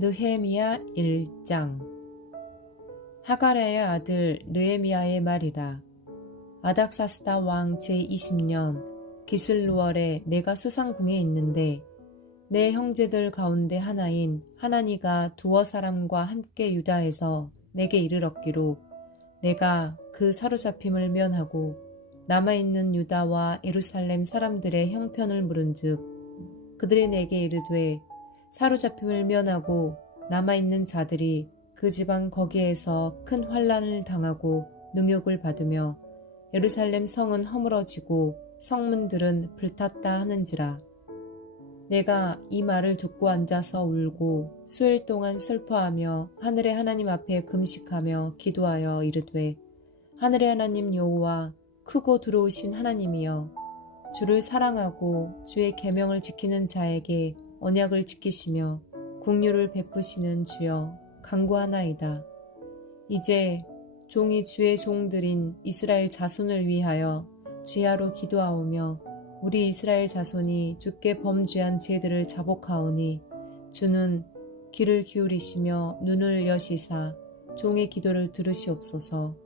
느헤미야 1장. 하가랴의 아들 느헤미야의 말이라. 아닥사스다 왕 제20년 기슬루월에 내가 수상궁에 있는데 내 형제들 가운데 하나인 하나니가 두어 사람과 함께 유다에서 내게 이르렀기로 내가 그 사로잡힘을 면하고 남아있는 유다와 예루살렘 사람들의 형편을 물은즉 그들이 내게 이르되 사로잡힘을 면하고 남아있는 자들이 그 지방 거기에서 큰 환난을 당하고 능욕을 받으며 예루살렘 성은 허물어지고 성문들은 불탔다 하는지라. 내가 이 말을 듣고 앉아서 울고 수일 동안 슬퍼하며 하늘의 하나님 앞에 금식하며 기도하여 이르되 하늘의 하나님 여호와 크고 두려우신 하나님이여 주를 사랑하고 주의 계명을 지키는 자에게 언약을 지키시며 긍휼을 베푸시는 주여 간구하나이다. 이제 종이 주의 종들인 이스라엘 자손을 위하여 주야로 기도하오며 우리 이스라엘 자손이 주께 범죄한 죄들을 자복하오니 주는 귀를 기울이시며 눈을 여시사 종의 기도를 들으시옵소서.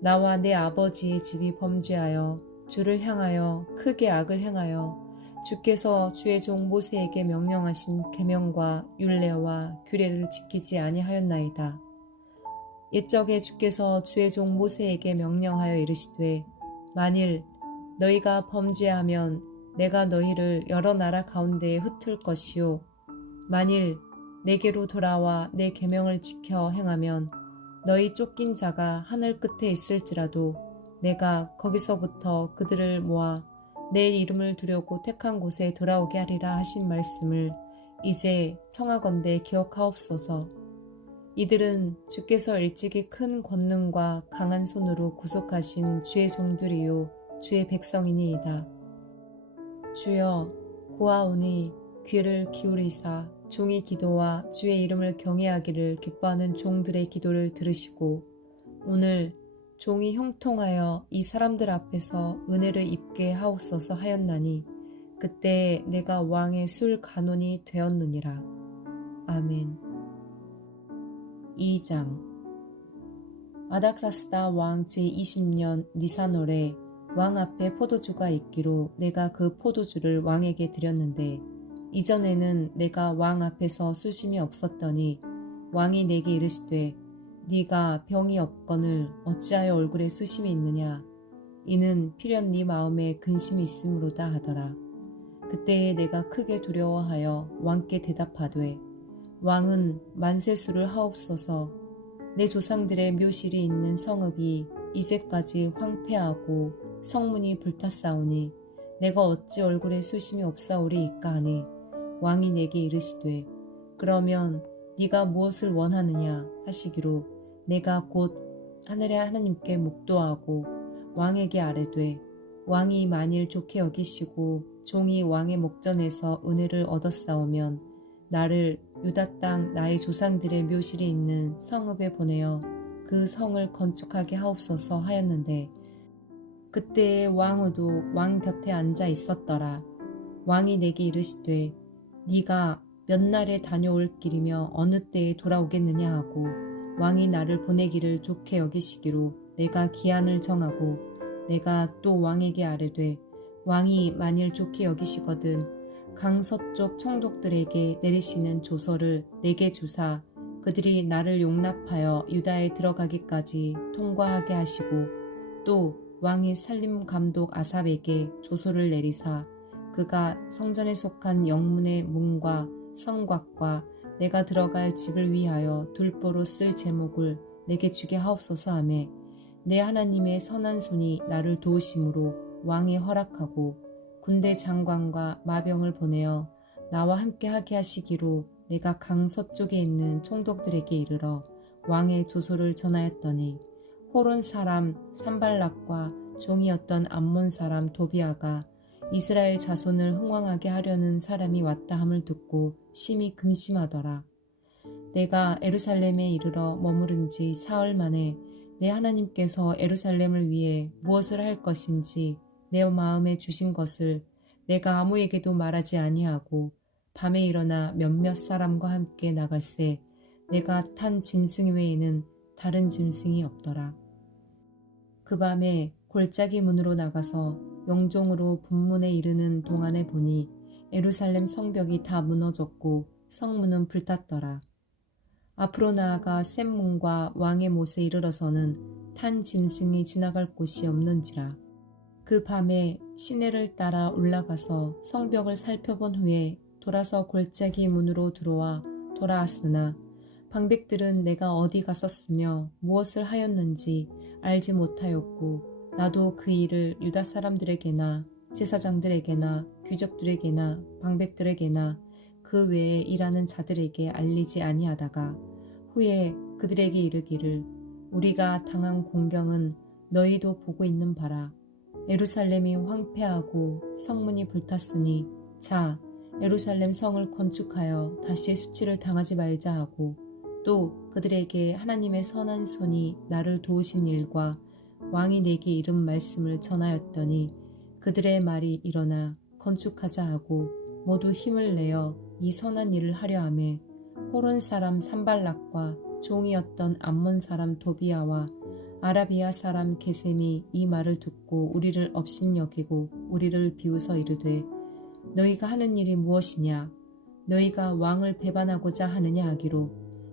나와 내 아버지의 집이 범죄하여 주를 향하여 크게 악을 행하여 주께서 주의 종 모세에게 명령하신 계명과 율례와 규례를 지키지 아니하였나이다. 옛적에 주께서 주의 종 모세에게 명령하여 이르시되 만일 너희가 범죄하면 내가 너희를 여러 나라 가운데에 흩을 것이요 만일 내게로 돌아와 내 계명을 지켜 행하면 너희 쫓긴 자가 하늘 끝에 있을지라도 내가 거기서부터 그들을 모아 내 이름을 두려고 택한 곳에 돌아오게 하리라 하신 말씀을 이제 청하건대 기억하옵소서. 이들은 주께서 일찍이 큰 권능과 강한 손으로 구속하신 주의 종들이요 주의 백성이니이다. 주여 고아오니 귀를 기울이사 종의 기도와 주의 이름을 경외하기를 기뻐하는 종들의 기도를 들으시고 오늘 종이 형통하여 이 사람들 앞에서 은혜를 입게 하옵소서 하였나니 그때 내가 왕의 술 간원이 되었느니라. 아멘. 2장. 아닥사스다 왕 제20년 니산월에 왕 앞에 포도주가 있기로 내가 그 포도주를 왕에게 드렸는데 이전에는 내가 왕 앞에서 수심이 없었더니 왕이 내게 이르시되 네가 병이 없거늘 어찌하여 얼굴에 수심이 있느냐 이는 필연 네 마음에 근심이 있음으로다 하더라. 그때에 내가 크게 두려워하여 왕께 대답하되 왕은 만세수를 하옵소서. 내 조상들의 묘실이 있는 성읍이 이제까지 황폐하고 성문이 불탔사오니 내가 어찌 얼굴에 수심이 없사오리이까 하니 왕이 내게 이르시되 그러면 네가 무엇을 원하느냐 하시기로 내가 곧 하늘의 하나님께 묵도하고 왕에게 아뢰되 왕이 만일 좋게 여기시고 종이 왕의 목전에서 은혜를 얻었사오면 나를 유다 땅 나의 조상들의 묘실이 있는 성읍에 보내어 그 성을 건축하게 하옵소서 하였는데 그때의 왕후도 왕 곁에 앉아 있었더라. 왕이 내게 이르시되 네가 몇 날에 다녀올 길이며 어느 때에 돌아오겠느냐 하고 왕이 나를 보내기를 좋게 여기시기로 내가 기한을 정하고 내가 또 왕에게 아뢰되 왕이 만일 좋게 여기시거든 강서쪽 총독들에게 내리시는 조서를 내게 주사 그들이 나를 용납하여 유다에 들어가기까지 통과하게 하시고 또 왕이 살림 감독 아삽에게 조서를 내리사 그가 성전에 속한 영문의 문과 성곽과 내가 들어갈 집을 위하여 둘보로 쓸 제목을 내게 주게 하옵소서 하매 내 하나님의 선한 손이 나를 도우심으로 왕이 허락하고 군대 장관과 마병을 보내어 나와 함께 하게 하시기로 내가 강서쪽에 있는 총독들에게 이르러 왕의 조소를 전하였더니 호론 사람 산발락과 종이었던 암몬 사람 도비아가 이스라엘 자손을 흥왕하게 하려는 사람이 왔다 함을 듣고 심히 근심하더라. 내가 예루살렘에 이르러 머무른 지 사흘 만에 내 하나님께서 예루살렘을 위해 무엇을 할 것인지 내 마음에 주신 것을 내가 아무에게도 말하지 아니하고 밤에 일어나 몇몇 사람과 함께 나갈새 내가 탄 짐승 외에는 다른 짐승이 없더라. 그 밤에 골짜기 문으로 나가서 영종으로 분문에 이르는 동안에 보니 예루살렘 성벽이 다 무너졌고 성문은 불탔더라. 앞으로 나아가 샘문과 왕의 못에 이르러서는 탄 짐승이 지나갈 곳이 없는지라. 그 밤에 시내를 따라 올라가서 성벽을 살펴본 후에 돌아서 골짜기 문으로 들어와 돌아왔으나 방백들은 내가 어디 갔었으며 무엇을 하였는지 알지 못하였고 나도 그 일을 유다 사람들에게나 제사장들에게나 귀족들에게나 방백들에게나 그 외에 일하는 자들에게 알리지 아니하다가 후에 그들에게 이르기를 우리가 당한 공경은 너희도 보고 있는 바라. 예루살렘이 황폐하고 성문이 불탔으니 자 예루살렘 성을 건축하여 다시 수치를 당하지 말자 하고 또 그들에게 하나님의 선한 손이 나를 도우신 일과 왕이 내게 이른 말씀을 전하였더니 그들의 말이 일어나 건축하자 하고 모두 힘을 내어 이 선한 일을 하려 하매 호론 사람 산발락과 종이었던 암몬 사람 도비아와 아라비아 사람 게셈이 이 말을 듣고 우리를 업신여기고 우리를 비웃어 이르되 너희가 하는 일이 무엇이냐 너희가 왕을 배반하고자 하느냐 하기로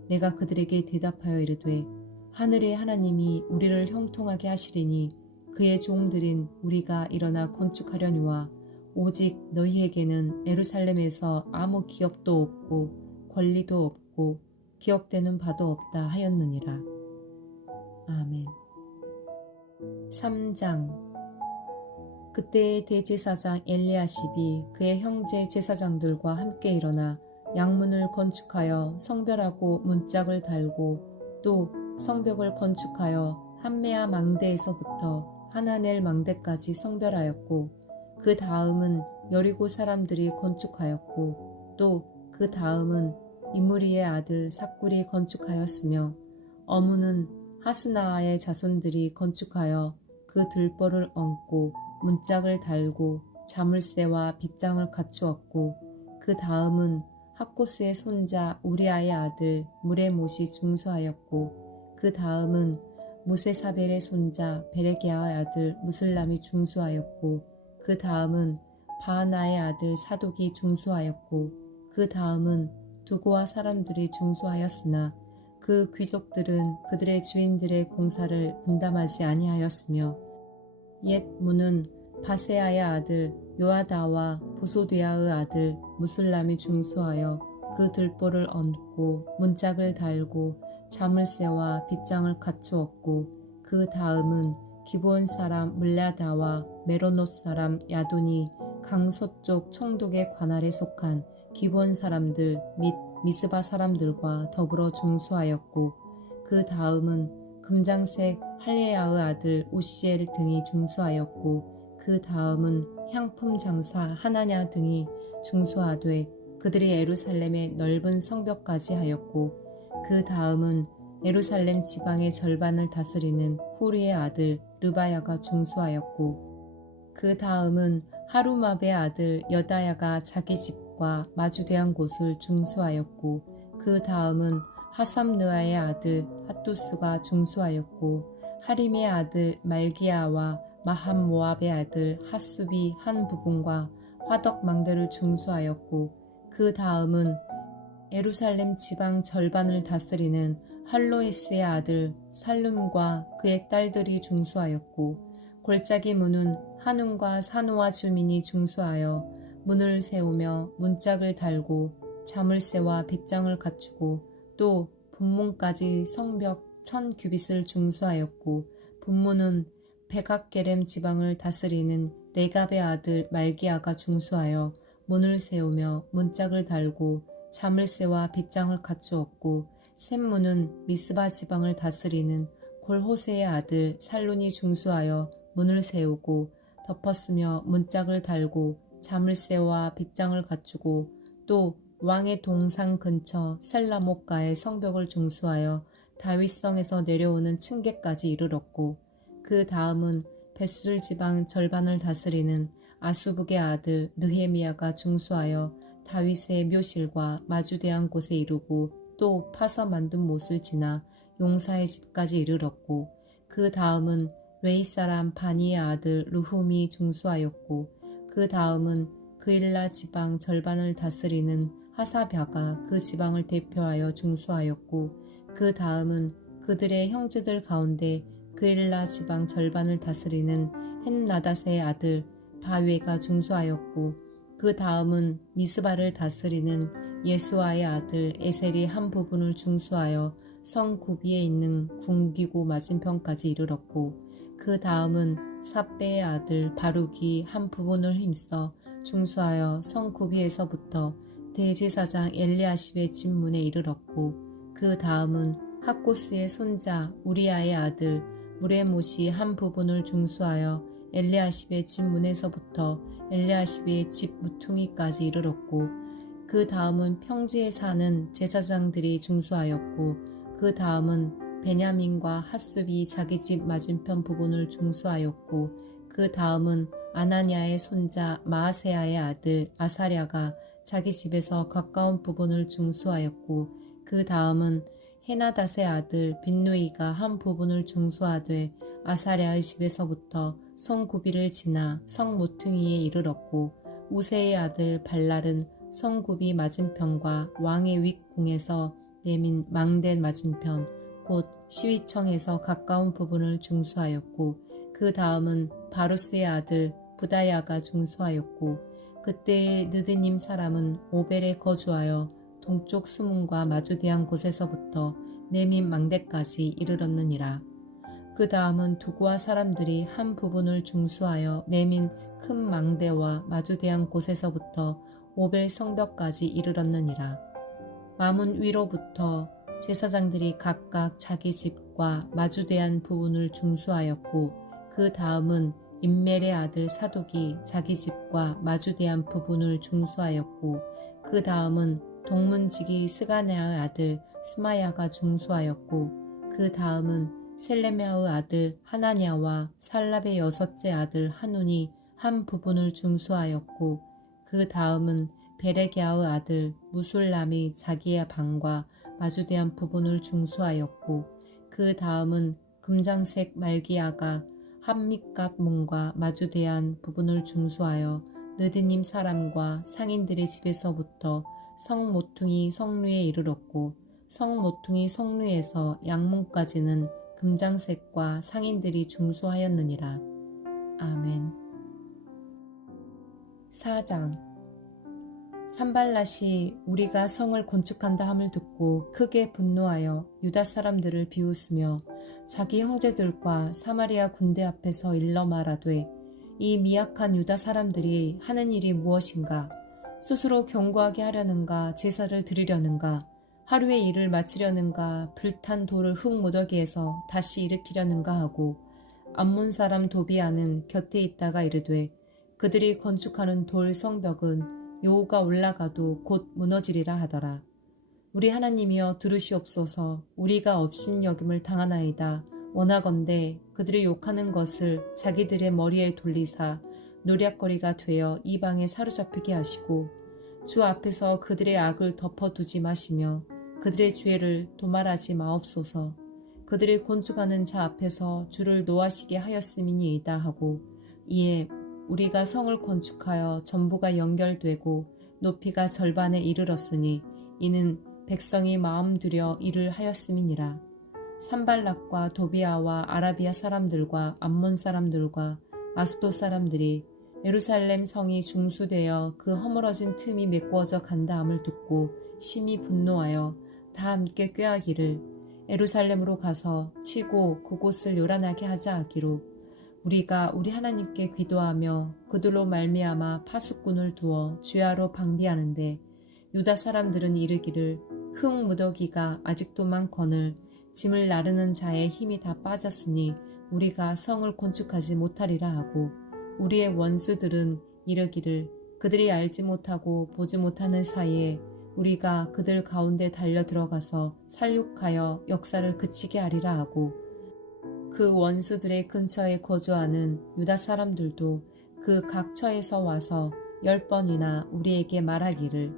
내가 그들에게 대답하여 이르되 하늘의 하나님이 우리를 형통하게 하시리니 그의 종들인 우리가 일어나 건축하려니와 오직 너희에게는 예루살렘에서 아무 기업도 없고 권리도 없고 기억되는 바도 없다 하였느니라. 아멘. 3장. 그때의 대제사장 엘리야십이 그의 형제 제사장들과 함께 일어나 양문을 건축하여 성별하고 문짝을 달고 또 성벽을 건축하여 한메아 망대에서부터 하나넬 망대까지 성별하였고 그 다음은 여리고 사람들이 건축하였고 또 그 다음은 이므리의 아들 삭굴이 건축하였으며 어무는 하스나아의 자손들이 건축하여 그 들보를 얹고 문짝을 달고 자물쇠와 빗장을 갖추었고 그 다음은 학코스의 손자 우리아의 아들 무레못이 중수하였고 그 다음은 무세사벨의 손자 베레게아의 아들 무슬람이 중수하였고 그 다음은 바하나의 아들 사독이 중수하였고 그 다음은 두고와 사람들이 중수하였으나 그 귀족들은 그들의 주인들의 공사를 분담하지 아니하였으며 옛 문은 바세아의 아들 요아다와 부소디아의 아들 무슬람이 중수하여 그 들보를 얹고 문짝을 달고 자물쇠와 빗장을 갖추었고 그 다음은 기브온 사람 물라다와 메로노 사람 야돈이 강서쪽 청독의 관할에 속한 기브온 사람들 및 미스바 사람들과 더불어 중수하였고 그 다음은 금장색 할레야의 아들 우시엘 등이 중수하였고 그 다음은 향품 장사 하나냐 등이 중수하되 그들이 예루살렘의 넓은 성벽까지 하였고 그 다음은 예루살렘 지방의 절반을 다스리는 후리의 아들 르바야가 중수하였고 그 다음은 하루마베의 아들 여다야가 자기 집과 마주대한 곳을 중수하였고 그 다음은 하삼느아의 아들 핫두스가 중수하였고 하림의 아들 말기야와 마함 모압의 아들 핫숲이 한 부분과 화덕 망대를 중수하였고 그 다음은 예루살렘 지방 절반을 다스리는 할로에스의 아들 살룸과 그의 딸들이 중수하였고 골짜기 문은 한움과 산호와 주민이 중수하여 문을 세우며 문짝을 달고 자물쇠와 빗장을 갖추고 또 분문까지 성벽 1000규빗을 중수하였고 분문은 베갓게렘 지방을 다스리는 레갑의 아들 말기야가 중수하여 문을 세우며 문짝을 달고 자물쇠와 빗장을 갖추었고 샘문은 미스바 지방을 다스리는 골호세의 아들 살룬이 중수하여 문을 세우고 덮었으며 문짝을 달고 자물쇠와 빗장을 갖추고 또 왕의 동상 근처 셀라목가의 성벽을 중수하여 다윗성에서 내려오는 층계까지 이르렀고 그 다음은 벳술 지방 절반을 다스리는 아수북의 아들 느헤미야가 중수하여 다윗의 묘실과 마주대한 곳에 이르고 또 파서 만든 못을 지나 용사의 집까지 이르렀고 그 다음은 웨이 사람 바니의 아들 르훔이 중수하였고 그 다음은 그일라 지방 절반을 다스리는 하사랴가 그 지방을 대표하여 중수하였고 그 다음은 그들의 형제들 가운데 그일라 지방 절반을 다스리는 헨나닷의 아들 바웨가 중수하였고 그 다음은 미스바를 다스리는 예수아의 아들 에셀이 한 부분을 중수하여 성 구비에 있는 궁기고 맞은편까지 이르렀고 그 다음은 삽배의 아들 바룩이 한 부분을 힘써 중수하여 성 구비에서부터 대제사장 엘리야십의 집문에 이르렀고 그 다음은 학고스의 손자 우리아의 아들 무레못이 한 부분을 중수하여 엘리야십의 집문에서부터 엘리야십의 집 무퉁이까지 이르렀고 그 다음은 평지에 사는 제사장들이 중수하였고 그 다음은 베냐민과 핫습이 자기 집 맞은편 부분을 중수하였고 그 다음은 아나니아의 손자 마아세야의 아들 아사랴가 자기 집에서 가까운 부분을 중수하였고 그 다음은 헤나닷의 아들 빈누이가 한 부분을 중수하되 아사랴의 집에서부터 성 구비를 지나 성 모퉁이에 이르렀고 우세의 아들 발랄은 성 구비 맞은편과 왕의 윗궁에서 내민 망대 맞은편 곧 시위청에서 가까운 부분을 중수하였고 그 다음은 바루스의 아들 부다야가 중수하였고 그때의 느드님 사람은 오벨에 거주하여 동쪽 수문과 마주대한 곳에서부터 내민 망대까지 이르렀느니라. 그 다음은 두고아 사람들이 한 부분을 중수하여 내민 큰 망대와 마주대한 곳에서부터 오벨 성벽까지 이르렀느니라. 마문 위로부터 제사장들이 각각 자기 집과 마주대한 부분을 중수하였고 그 다음은 임멜의 아들 사독이 자기 집과 마주대한 부분을 중수하였고 그 다음은 동문지기 스가냐의 아들 스마야가 중수하였고 그 다음은 셀레미아의 아들 하나냐와 살랍의 여섯째 아들 하눈이 한 부분을 중수하였고 그 다음은 베레기야의 아들 무술람이 자기의 방과 마주대한 부분을 중수하였고 그 다음은 금장색 말기야가 한밑갑 문과 마주대한 부분을 중수하여 느드님 사람과 상인들의 집에서부터 성 모퉁이 성루에 이르렀고 성 모퉁이 성루에서 양문까지는 금장색과 상인들이 중수하였느니라. 아멘. 4장. 산발랏이 우리가 성을 건축한다 함을 듣고 크게 분노하여 유다 사람들을 비웃으며 자기 형제들과 사마리아 군대 앞에서 일러 말하되 이 미약한 유다 사람들이 하는 일이 무엇인가? 스스로 견고하게 하려는가? 제사를 드리려는가? 하루의 일을 마치려는가? 불탄 돌을 흙무더기에서 다시 일으키려는가 하고 암몬 사람 도비아는 곁에 있다가 이르되 그들이 건축하는 돌 성벽은 여호가 올라가도 곧 무너지리라 하더라. 우리 하나님이여 들으시옵소서. 우리가 업신여김을 당하나이다. 원하건대 그들이 욕하는 것을 자기들의 머리에 돌리사 노략거리가 되어 이방에 사로잡히게 하시고 주 앞에서 그들의 악을 덮어두지 마시며 그들의 죄를 도말하지 마옵소서. 그들이 곤죽하는 자 앞에서 주를 노하시게 하였음이니이다 하고 이에 우리가 성을 건축하여 전부가 연결되고 높이가 절반에 이르렀으니 이는 백성이 마음 들여 일을 하였음이니라. 산발락과 도비아와 아라비아 사람들과 암몬 사람들과 아스도 사람들이 예루살렘 성이 중수되어 그 허물어진 틈이 메꾸어져 간다 함을 듣고 심히 분노하여 다 함께 꾀하기를 예루살렘으로 가서 치고 그곳을 요란하게 하자 하기로 우리가 우리 하나님께 기도하며 그들로 말미암아 파수꾼을 두어 주야로 방비하는데 유다 사람들은 이르기를 흙 무더기가 아직도 많거늘 짐을 나르는 자의 힘이 다 빠졌으니 우리가 성을 건축하지 못하리라 하고 우리의 원수들은 이르기를 그들이 알지 못하고 보지 못하는 사이에 우리가 그들 가운데 달려 들어가서 살육하여 역사를 그치게 하리라 하고 그 원수들의 근처에 거주하는 유다 사람들도 그 각처에서 와서 10번이나 우리에게 말하기를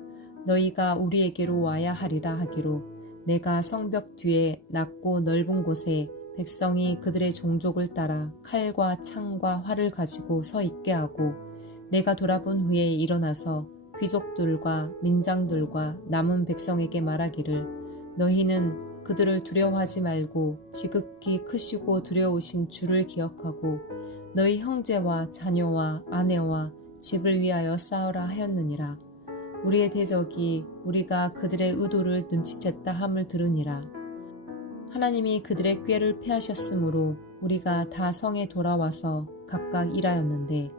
너희가 우리에게로 와야 하리라 하기로 내가 성벽 뒤에 낮고 넓은 곳에 백성이 그들의 종족을 따라 칼과 창과 활을 가지고 서 있게 하고 내가 돌아본 후에 일어나서 귀족들과 민장들과 남은 백성에게 말하기를 너희는 그들을 두려워하지 말고 지극히 크시고 두려우신 주를 기억하고 너희 형제와 자녀와 아내와 집을 위하여 싸우라 하였느니라. 우리의 대적이 우리가 그들의 의도를 눈치챘다 함을 들으니라. 하나님이 그들의 꾀를 패하셨으므로 우리가 다 성에 돌아와서 각각 일하였는데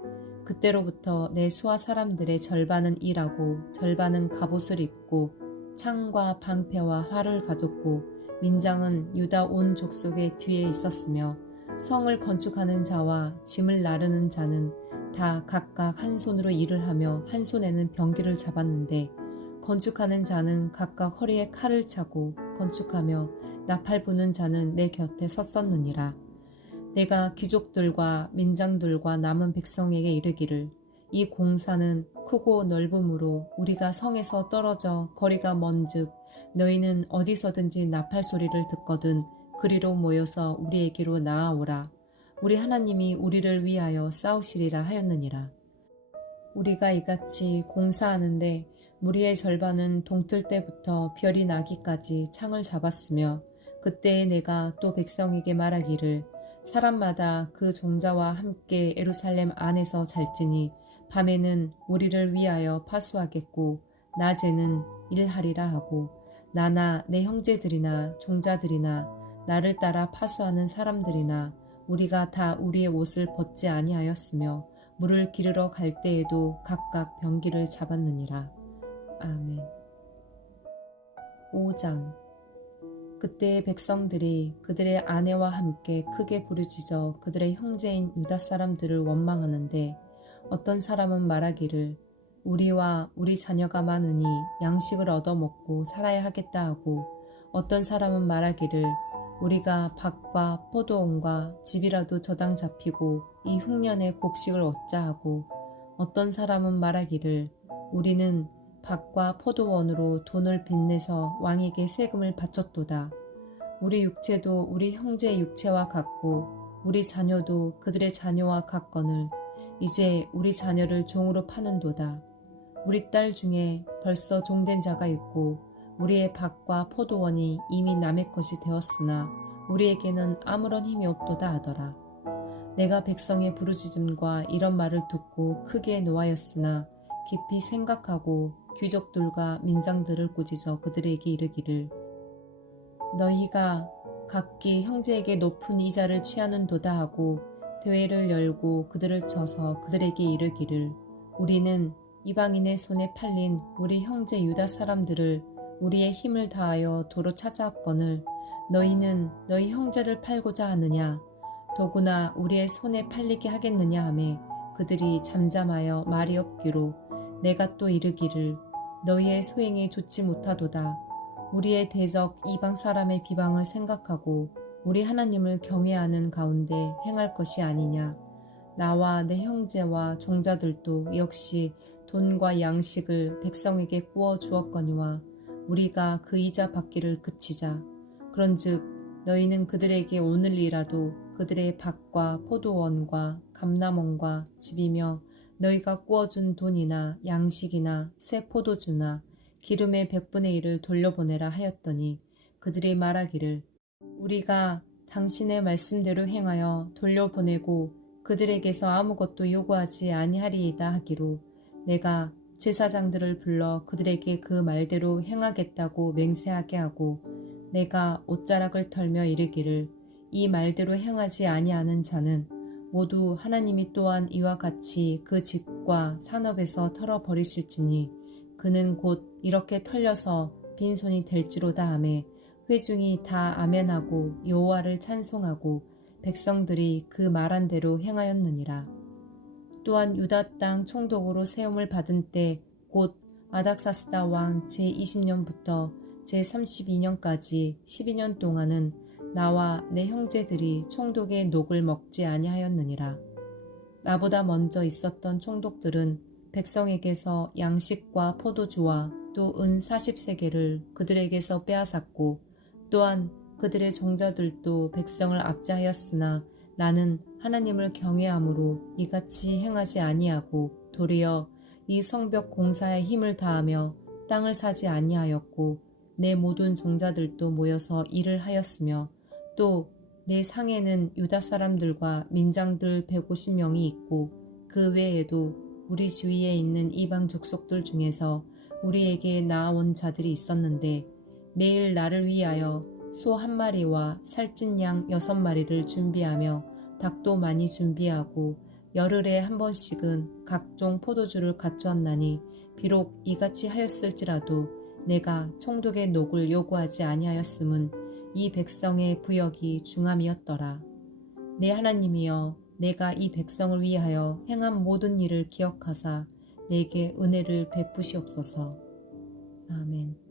그때로부터 내 수하 사람들의 절반은 일하고 절반은 갑옷을 입고 창과 방패와 활을 가졌고 민장은 유다 온 족속의 뒤에 있었으며 성을 건축하는 자와 짐을 나르는 자는 다 각각 한 손으로 일을 하며 한 손에는 병기를 잡았는데 건축하는 자는 각각 허리에 칼을 차고 건축하며 나팔 부는 자는 내 곁에 섰었느니라. 내가 귀족들과 민장들과 남은 백성에게 이르기를 이 공사는 크고 넓음으로 우리가 성에서 떨어져 거리가 먼즉 너희는 어디서든지 나팔 소리를 듣거든 그리로 모여서 우리에게로 나아오라. 우리 하나님이 우리를 위하여 싸우시리라 하였느니라. 우리가 이같이 공사하는데 무리의 절반은 동틀 때부터 별이 나기까지 창을 잡았으며 그때에 내가 또 백성에게 말하기를 사람마다 그 종자와 함께 예루살렘 안에서 잘지니 밤에는 우리를 위하여 파수하겠고 낮에는 일하리라 하고 나나 내 형제들이나 종자들이나 나를 따라 파수하는 사람들이나 우리가 다 우리의 옷을 벗지 아니하였으며 물을 기르러 갈 때에도 각각 병기를 잡았느니라. 아멘. 5장. 그때의 백성들이 그들의 아내와 함께 크게 부르짖어 그들의 형제인 유다 사람들을 원망하는데 어떤 사람은 말하기를 우리와 우리 자녀가 많으니 양식을 얻어먹고 살아야 하겠다 하고 어떤 사람은 말하기를 우리가 밭과 포도원과 집이라도 저당 잡히고 이 흉년에 곡식을 얻자 하고 어떤 사람은 말하기를 우리는 밭과 포도원으로 돈을 빚내서 왕에게 세금을 바쳤도다. 우리 육체도 우리 형제의 육체와 같고 우리 자녀도 그들의 자녀와 같거늘 이제 우리 자녀를 종으로 파는도다. 우리 딸 중에 벌써 종된 자가 있고 우리의 밭과 포도원이 이미 남의 것이 되었으나 우리에게는 아무런 힘이 없도다 하더라. 내가 백성의 부르짖음과 이런 말을 듣고 크게 노하였으나 깊이 생각하고 귀족들과 민장들을 꾸짖어 그들에게 이르기를 너희가 각기 형제에게 높은 이자를 취하는도다 하고 대회를 열고 그들을 쳐서 그들에게 이르기를 우리는 이방인의 손에 팔린 우리 형제 유다 사람들을 우리의 힘을 다하여 도로 찾아왔거늘 너희는 너희 형제를 팔고자 하느냐 더구나 우리의 손에 팔리게 하겠느냐 하매 그들이 잠잠하여 말이 없기로 내가 또 이르기를 너희의 소행이 좋지 못하도다. 우리의 대적 이방 사람의 비방을 생각하고 우리 하나님을 경외하는 가운데 행할 것이 아니냐. 나와 내 형제와 종자들도 역시 돈과 양식을 백성에게 구워 주었거니와 우리가 그 이자 받기를 그치자. 그런즉 너희는 그들에게 오늘이라도 그들의 밭과 포도원과 감람원과 집이며 너희가 구워준 돈이나 양식이나 새 포도주나 기름의 100분의 1을 돌려보내라 하였더니 그들이 말하기를 우리가 당신의 말씀대로 행하여 돌려보내고 그들에게서 아무것도 요구하지 아니하리이다 하기로 내가 제사장들을 불러 그들에게 그 말대로 행하겠다고 맹세하게 하고 내가 옷자락을 털며 이르기를 이 말대로 행하지 아니하는 자는 모두 하나님이 또한 이와 같이 그 집과 산업에서 털어버리실지니 그는 곧 이렇게 털려서 빈손이 될지로다 하매 회중이 다 아멘하고 여호와를 찬송하고 백성들이 그 말한 대로 행하였느니라. 또한 유다 땅 총독으로 세움을 받은 때 곧 아닥사스다 왕 제20년부터 제32년까지 12년 동안은 나와 내 형제들이 총독의 녹을 먹지 아니하였느니라. 나보다 먼저 있었던 총독들은 백성에게서 양식과 포도주와 또 은 40세겔을 그들에게서 빼앗았고 또한 그들의 종자들도 백성을 압제하였으나 나는 하나님을 경외함으로 이같이 행하지 아니하고 도리어 이 성벽 공사에 힘을 다하며 땅을 사지 아니하였고 내 모든 종자들도 모여서 일을 하였으며 또 내 상에는 유다 사람들과 민장들 150명이 있고 그 외에도 우리 주위에 있는 이방 족속들 중에서 우리에게 나아온 자들이 있었는데 매일 나를 위하여 소 1마리와 살찐 양 6마리를 준비하며 닭도 많이 준비하고 열흘에 한 번씩은 각종 포도주를 갖추었나니 비록 이같이 하였을지라도 내가 총독의 녹을 요구하지 아니하였음은 이 백성의 부역이 중함이었더라. 내 하나님이여, 내가 이 백성을 위하여 행한 모든 일을 기억하사 내게 은혜를 베푸시옵소서. 아멘.